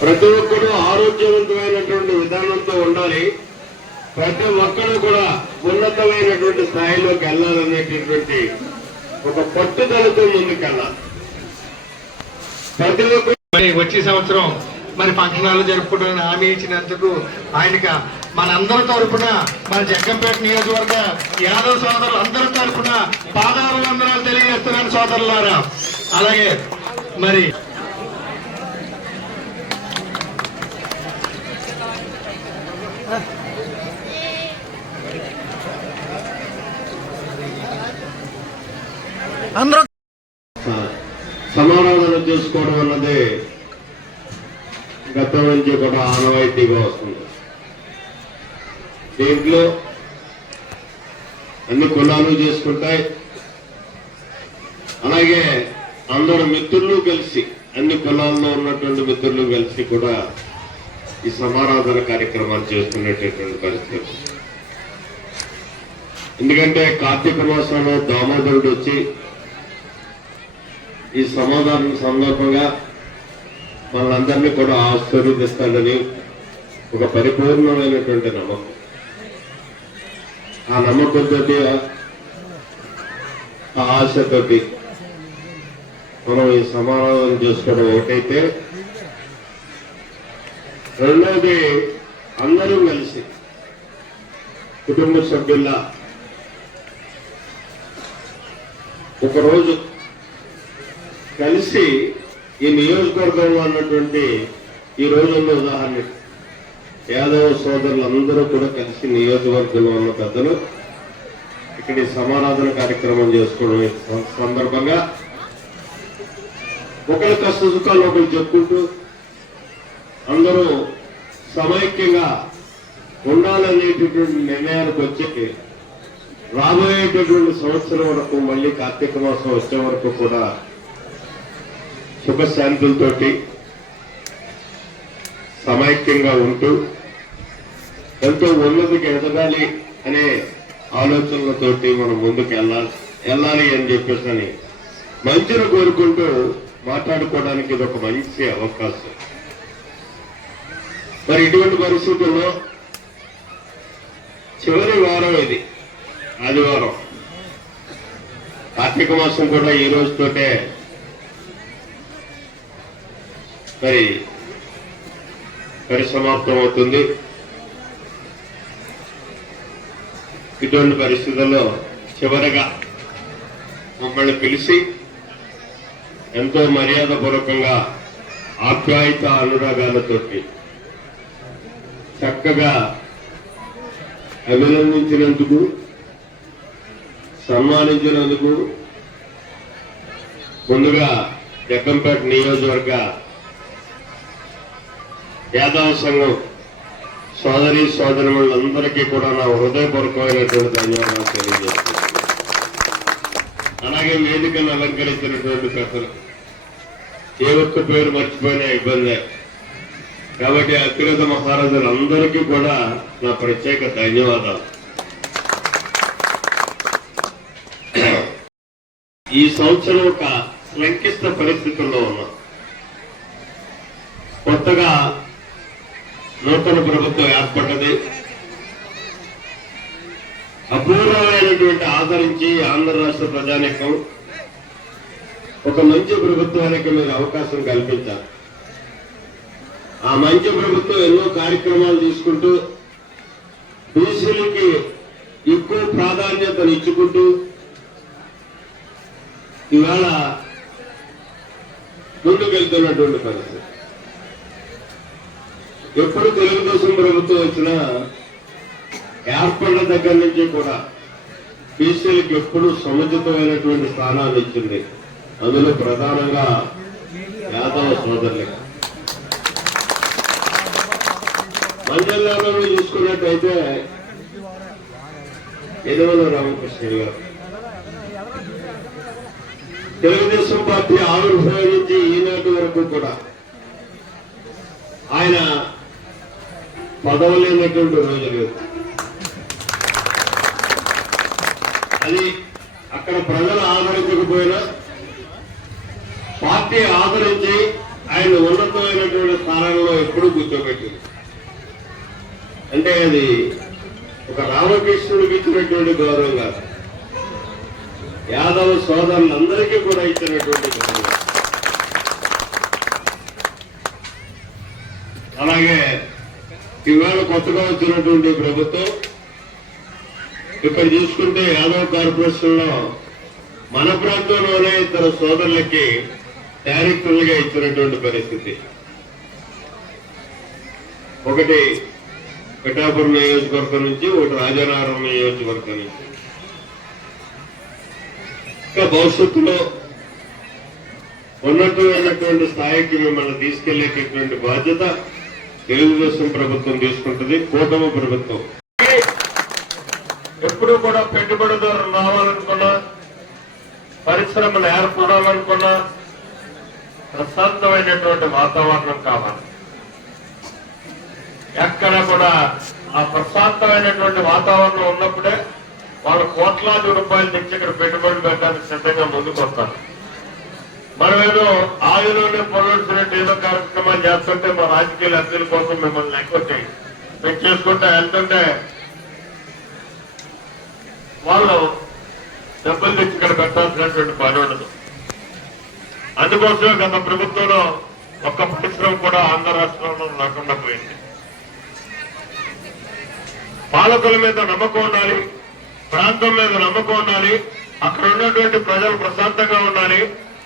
ప్రతి ఒక్కరూ ఆరోగ్యవంతమైనటువంటి విధానంతో ఉండాలి. ప్రతి ఒక్కరూ కూడా ఉన్నతమైనటువంటి స్థాయిలోకి వెళ్ళాలనేటటువంటి ఒక పట్టుదలతో ముందుకెళ్ళాలి. ప్రతి ఒక్కరు మరి వచ్చే సంవత్సరం మరి ఫంక్షనాలు జరుపుకోవడానికి హామీ ఇచ్చినందుకు ఆయనకి మనందరి తరపున మన జగ్గంపేట నియోజకవర్గ యాదవ్ సోదరులు అందరి తరపున పాదాభివందనాలు తెలియజేస్తున్నాను సోదరులారా. అలాగే మరి అందరూ చూసుకోవడం చేసుకోవడం అన్నది గతం నుంచి కూడా ఆనవాయితీగా వస్తుంది. దీంట్లో అన్ని కులాలు చేసుకుంటాయి. అలాగే అందరు మిత్రులు కలిసి అన్ని కులాల్లో ఉన్నటువంటి మిత్రులు కలిసి కూడా ఈ సమారాధన కార్యక్రమాలు చేస్తున్నటువంటి పరిస్థితి. ఎందుకంటే కార్తీక మాసంలో దామోదరుడు వచ్చి ఈ సమాధానం సందర్భంగా మనందరినీ కూడా ఆశీర్వదిస్తాడని ఒక పరిపూర్ణమైనటువంటి నమ్మకం. ఆ నమ్మకంతో ఆ ఆశతోటి మనం ఈ సమాధానం చేసుకోవడం ఒకటైతే రెండవది అందరూ కలిసి కుటుంబ సభ్యుల ఒకరోజు కలిసి ఈ నియోజకవర్గంలో ఉన్నటువంటి ఈ రోజుల్లో ఉదాహరణ యాదవ సోదరులు అందరూ కూడా కలిసి నియోజకవర్గంలో ఉన్న పెద్దలు ఇక్కడ సమారాధన కార్యక్రమం చేసుకోవడం సందర్భంగా ఒకరి కష్ట సుఖాలు ఒకరు చెప్పుకుంటూ అందరూ సమైక్యంగా ఉండాలనేటటువంటి నిర్ణయానికి వచ్చి రాబోయేటటువంటి సంవత్సరం వరకు మళ్ళీ కార్తీక మాసం వచ్చే వరకు కూడా శుభశాంతులతోటి సమైక్యంగా ఉంటూ ఎంతో ఉన్నతికి ఎదగాలి అనే ఆలోచనలతోటి మనం ముందుకు వెళ్ళాలి వెళ్ళాలి అని చెప్పేసి అని మంచిని కోరుకుంటూ మాట్లాడుకోవడానికి ఇది ఒక మంచి అవకాశం. మరి ఇటువంటి పరిస్థితుల్లో చివరి వారం ఇది. ఆదివారం. కార్తీక మాసం కూడా ఈ రోజుతోటే. మరి పరిసమాప్తం అవుతుంది ఇటువంటి పరిస్థితుల్లో చివరగా మమ్మల్ని పిలిచి ఎంతో మర్యాదపూర్వకంగా ఆప్యాయత అనురాగాలతోటి చక్కగా అభినందించినందుకు సన్మానించినందుకు ముందుగా జగ్గంపేట నియోజకవర్గ యాదవ సంఘం సోదరి సోదరులందరికీ కూడా నా హృదయపూర్వకమైనటువంటి ధన్యవాదాలు తెలియజేస్తున్నాను. అలాగే వేదికను అలంకరించినటువంటి కథలు ఏ ఒక్క పేరు మర్చిపోయినా ఇబ్బందే. కాబట్టి అగ్రత మహారాజులందరికీ కూడా నా ప్రత్యేక ధన్యవాదాలు. ఈ సంవత్సరం ఒక సంక్లిష్ట పరిస్థితుల్లో ఉన్నాం. కొత్తగా నూతన ప్రభుత్వం ఏర్పడ్డది. అపూర్వమైనటువంటి ఆదరించి ఆంధ్ర రాష్ట్ర ప్రజానికం ఒక మంచి ప్రభుత్వానికి మీరు అవకాశం కల్పించారు. ఆ మంచి ప్రభుత్వం ఎన్నో కార్యక్రమాలు తీసుకుంటూ బీసీలకి ఎక్కువ ప్రాధాన్యతను ఇచ్చుకుంటూ ఇవాళ ముందుకెళ్తున్నటువంటి పరిస్థితి. ఎప్పుడు తెలుగుదేశం ప్రభుత్వం వచ్చినా ఏర్పడిన దగ్గర నుంచి కూడా బీసీలకు ఎప్పుడు సముచితమైనటువంటి స్థానాలు ఇచ్చింది. అందులో ప్రధానంగా యాదవ సోదరులకి మండలంలో చూసుకున్నట్టయితే ఎదవల రామకృష్ణ గారు. తెలుగుదేశం పార్టీ ఆవిర్భావం నుంచి ఈనాటి వరకు కూడా ఆయన పదవలేనటువంటి రోజు లేదు అది అక్కడ ప్రజలు ఆదరించకపోయినా పార్టీ ఆదరించి ఆయన ఉన్నతమైనటువంటి స్థానంలో ఎప్పుడూ కూర్చోబెట్టింది అంటే అది ఒక రామకృష్ణుడికి ఇచ్చినటువంటి గౌరవం కాదు. యాదవ సోదరులందరికీ కూడా ఇచ్చినటువంటి గౌరవం. అలాగే ఇవాళ కొత్తగా వచ్చినటువంటి ప్రభుత్వం ఇక్కడ చూసుకుంటే యాదవ్ కార్పొరేషన్లో మన ప్రాంతంలోనే ఇతర సోదరులకి డైరెక్టర్లుగా ఇచ్చినటువంటి పరిస్థితి. ఒకటి పిఠాపురం నియోజకవర్గం నుంచి ఒకటి రాజానగరం నియోజకవర్గం నుంచి. ఇంకా భవిష్యత్తులో ఉన్నతమైనటువంటి స్థాయికి మిమ్మల్ని తీసుకెళ్ళేటటువంటి బాధ్యత తెలుగుదేశం ప్రభుత్వం తీసుకుంటుంది కూటమి ప్రభుత్వం. ఎప్పుడు కూడా పెట్టుబడిదారులు రావాలనుకున్నా పరిశ్రమలు ఏర్పడాలనుకున్నా ప్రశాంతమైనటువంటి వాతావరణం కావాలి. ఎక్కడ కూడా ఆ ప్రశాంతమైనటువంటి వాతావరణం ఉన్నప్పుడే వాళ్ళు కోట్లాది రూపాయలు తెచ్చి ఇక్కడ పెట్టుబడులు పెట్టడానికి సిద్ధంగా ముందుకు వస్తారు మనం ఏదో పొలవలసినట్టు ఏదో కార్యక్రమాలు చేస్తుంటే మా రాజకీయ లబ్ధుల కోసం మిమ్మల్ని లెక్కొచ్చాయి మేము చేసుకుంటే వెళ్తుంటే వాళ్ళు డబ్బులు తెచ్చి ఇక్కడ పెట్టాల్సినటువంటి పని ఉండదు. అందుకోసమే గత ప్రభుత్వంలో ఒక్క పరిశ్రమ కూడా ఆంధ్ర రాష్ట్రంలో లేకుండా పోయింది. పాలకుల మీద నమ్మకం ఉండాలి ప్రాంతం మీద నమ్మకం ఉండాలి అక్కడ ఉన్నటువంటి ప్రజలు ప్రశాంతంగా ఉండాలి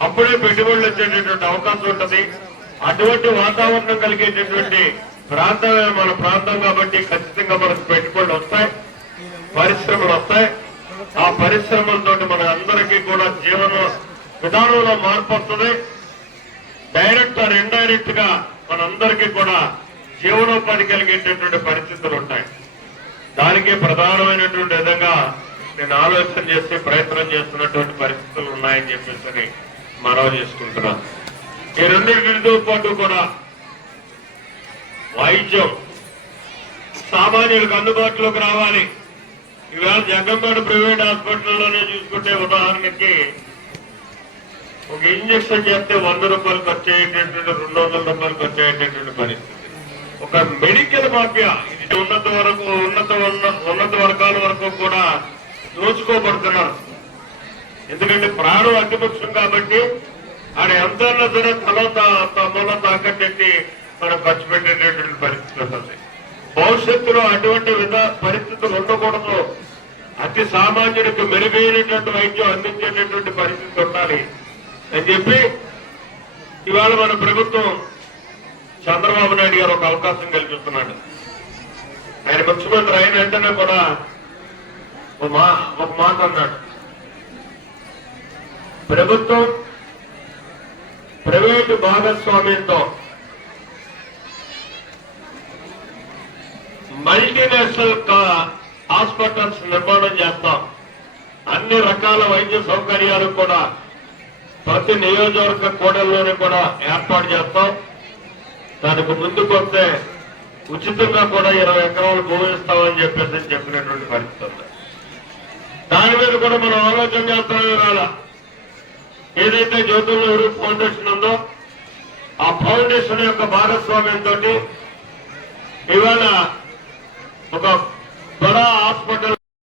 అప్పుడే పెట్టుబడులు వచ్చేటటువంటి అవకాశం ఉంటుంది. అటువంటి వాతావరణం కలిగేటటువంటి ప్రాంతమే మన ప్రాంతం కాబట్టి ఖచ్చితంగా మనకు పెట్టుబడులు వస్తాయి పరిశ్రమలు వస్తాయి. ఆ పరిశ్రమలతో మన అందరికీ కూడా జీవన విధానంలో మార్పు వస్తుంది. డైరెక్ట్ ఆర్ ఇండైరెక్ట్గా మనందరికీ కూడా జీవనోపాధి కలిగేటటువంటి పరిస్థితులు ఉంటాయి. దానికి ప్రధానమైనటువంటి విధంగా నేను ఆలోచన చేసే ప్రయత్నం చేస్తున్నటువంటి పరిస్థితులు ఉన్నాయని చెప్పేసి మనవి చేసుకుంటున్నాను. ఈ రెండింటితో పాటు కూడా వైద్యం సామాన్యులకు అందుబాటులోకి రావాలి. ఈవేళ జగన్మోహన్ ప్రైవేట్ హాస్పిటల్లోనే చూసుకుంటే ఉదాహరణకి ఒక ఇంజక్షన్ చేస్తే వంద రూపాయలు ఖర్చు అయ్యేటటువంటి రెండు వందల రూపాయలు ఖర్చు అయ్యేటటువంటి పరిస్థితి. ఒక మెడికల్ మాఫియా. ఇది ఉన్నత వరకు ఉన్నత ఉన్నత వర్గాల వరకు కూడా దోచుకోబడుతున్నారు. ఎందుకంటే ప్రాణం అతిపక్షం కాబట్టి ఆడ ఎంత సరే తలో తా- తమలో మనం ఖర్చు పెట్టేటటువంటి పరిస్థితి ఉంటుంది భవిష్యత్తులో అటువంటి విధ పరిస్థితులు ఉండకూడదు. అతి సామాన్యుడికి మెరుగైనటువంటి వైద్యం అందించేటటువంటి పరిస్థితి ఉండాలి అని చెప్పి ఇవాళ మన ప్రభుత్వం చంద్రబాబు నాయుడు గారు ఒక అవకాశం కల్పిస్తున్నాడు. ఆయన ముఖ్యమంత్రి అయిన వెంటనే కూడా ఒక మాట అన్నాడు. ప్రభుత్వం ప్రైవేటు భాగస్వామ్యంతో మల్టీనేషనల్ హాస్పిటల్స్ నిర్మాణం చేస్తాం. అన్ని రకాల వైద్య సౌకర్యాలు కూడా ప్రతి నియోజకవర్గ కూడల్లోనే కూడా ఏర్పాటు చేస్తాం. దానికి ముందుకు వస్తే ఉచితంగా కూడా ఇరవై ఎకరాలు భూమి చెప్పేసి చెప్పినటువంటి పరిస్థితి దాని మీద కూడా మనం ఆలోచన చేస్తాం ఇవాళ ఏదైతే జ్యోతులూరు ఫౌండేషన్ ఉందో ఆ ఫౌండేషన్ యొక్క భాగస్వామ్యంతో ఇవాళ ఒక బడా హాస్పిటల్